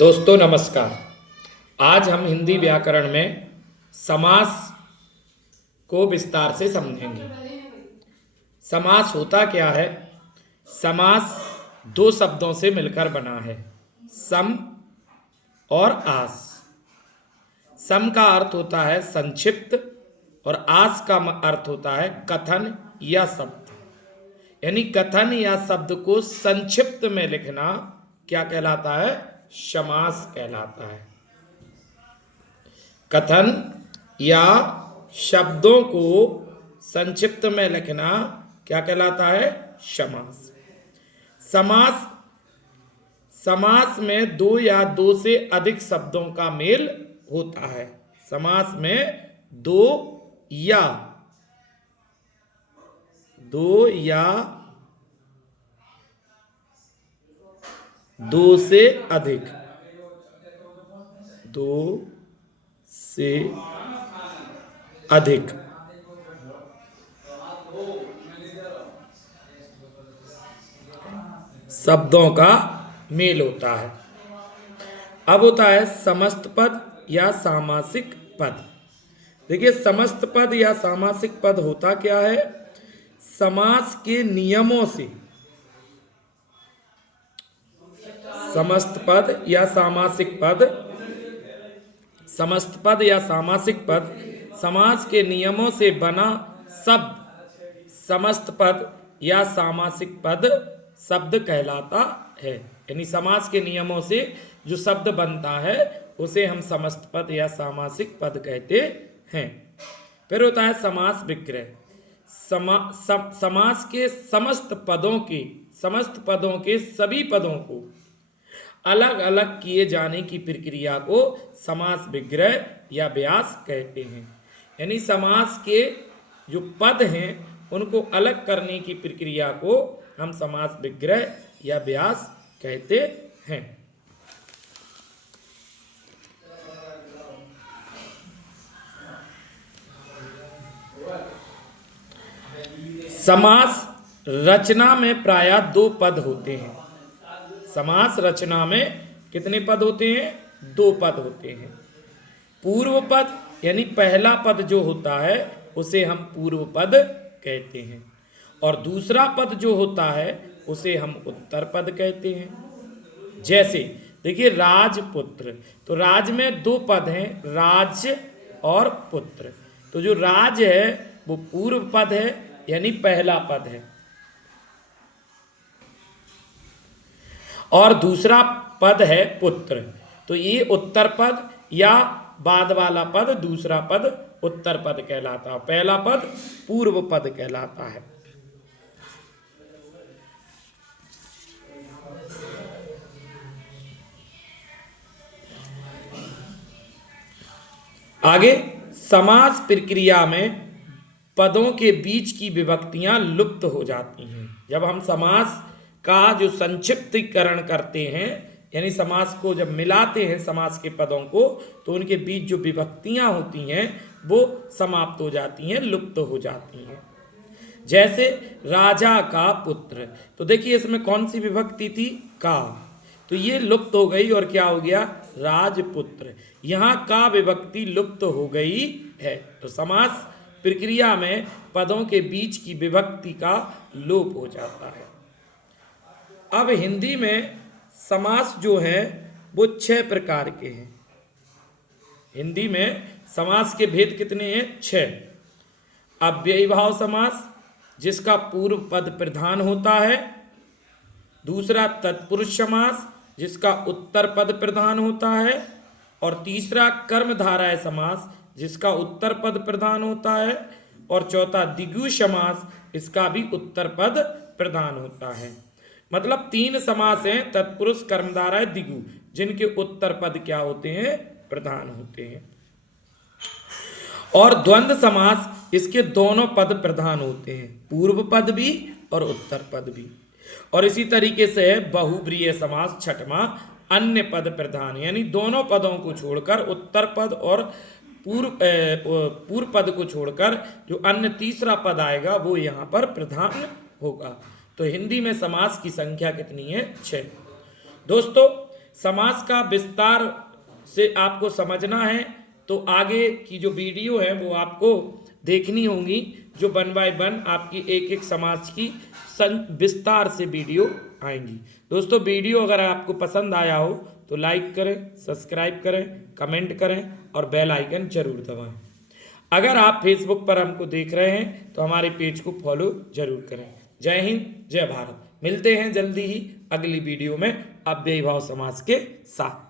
दोस्तों नमस्कार। आज हम हिंदी व्याकरण में समास को विस्तार से समझेंगे। समास होता क्या है? समास दो शब्दों से मिलकर बना है, सम और आस। सम का अर्थ होता है संक्षिप्त और आस का अर्थ होता है कथन या शब्द। यानी कथन या शब्द को संक्षिप्त में लिखना क्या कहलाता है? समास कहलाता है। कथन या शब्दों को संक्षिप्त में लिखना क्या कहलाता है? समास। समास समास में दो या दो से अधिक शब्दों का मेल होता है। समास में दो या दो से अधिक शब्दों का मेल होता है। अब होता है समस्त पद या सामासिक पद। देखिए, समस्त पद या सामासिक पद होता क्या है? समास के नियमों से समस्त पद या सामासिक पद समास के नियमों से बना शब्द समस्त पद या सामासिक पद शब्द कहलाता है। यानी समास के नियमों से जो शब्द बनता है उसे हम समस्त पद या सामासिक पद कहते हैं। फिर होता है समास विग्रह। समास के समस्त पदों के सभी पदों को अलग अलग किए जाने की प्रक्रिया को समास विग्रह या व्यास कहते हैं। यानी समास के जो पद हैं उनको अलग करने की प्रक्रिया को हम समास विग्रह या व्यास कहते हैं। समास रचना में प्रायः दो पद होते हैं। समास रचना में कितने पद होते हैं? दो पद होते हैं। पूर्व पद यानी पहला पद जो होता है उसे हम पूर्व पद कहते हैं, और दूसरा पद जो होता है उसे हम उत्तर पद कहते हैं। जैसे देखिए, राजपुत्र, तो राज में दो पद हैं, राज और पुत्र। तो जो राज है वो पूर्व पद है यानी पहला पद है, और दूसरा पद है पुत्र, तो ये उत्तर पद या बाद वाला पद दूसरा पद उत्तर पद कहलाता है, पहला पद पूर्व पद कहलाता है। आगे, समास प्रक्रिया में पदों के बीच की विभक्तियां लुप्त हो जाती हैं। जब हम समास का जो संक्षिप्तीकरण करते हैं, यानी समास को जब मिलाते हैं समास के पदों को, तो उनके बीच जो विभक्तियां होती हैं वो समाप्त हो जाती हैं, लुप्त हो जाती हैं। जैसे राजा का पुत्र, तो देखिए इसमें कौन सी विभक्ति थी? का, तो ये लुप्त हो गई और क्या हो गया? राजपुत्र। यहाँ का विभक्ति लुप्त हो गई है। तो समास प्रक्रिया में पदों के बीच की विभक्ति का लोप हो जाता है। अब हिंदी में समास जो है वो 6 प्रकार के हैं। हिंदी में समास के भेद कितने हैं? 6। अव्ययीभाव समास, जिसका पूर्व पद प्रधान होता है। दूसरा तत्पुरुष समास, जिसका उत्तर पद प्रधान होता है। और तीसरा कर्मधारय समास, जिसका उत्तर पद प्रधान होता है। और चौथा द्विगु समास, इसका भी उत्तर पद प्रधान होता है। मतलब 3 समास हैं, तत्पुरुष, कर्मधारय, द्विगु, जिनके उत्तर पद क्या होते हैं? प्रधान होते हैं। और द्वंद्व समास, इसके दोनों पद प्रधान होते हैं, पूर्व पद भी और उत्तर पद भी। और इसी तरीके से बहुब्रीहि समास 6वां, अन्य पद प्रधान, यानी दोनों पदों को छोड़कर उत्तर पद और पूर्व पद को छोड़कर जो अन्य तीसरा पद आएगा वो यहाँ पर प्रधान होगा। तो हिंदी में समास की संख्या कितनी है? 6। दोस्तों, समास का विस्तार से आपको समझना है तो आगे की जो वीडियो है वो आपको देखनी होंगी, जो 1 बाय 1 आपकी एक एक समास की विस्तार से वीडियो आएंगी। दोस्तों वीडियो अगर आपको पसंद आया हो तो लाइक करें, सब्सक्राइब करें, कमेंट करें और बेल आइकन जरूर दबाएं। अगर आप फेसबुक पर हमको देख रहे हैं तो हमारे पेज को फॉलो जरूर करें। जय हिंद, जय भारत। मिलते हैं जल्दी ही अगली वीडियो में अव्ययीभाव समास के साथ।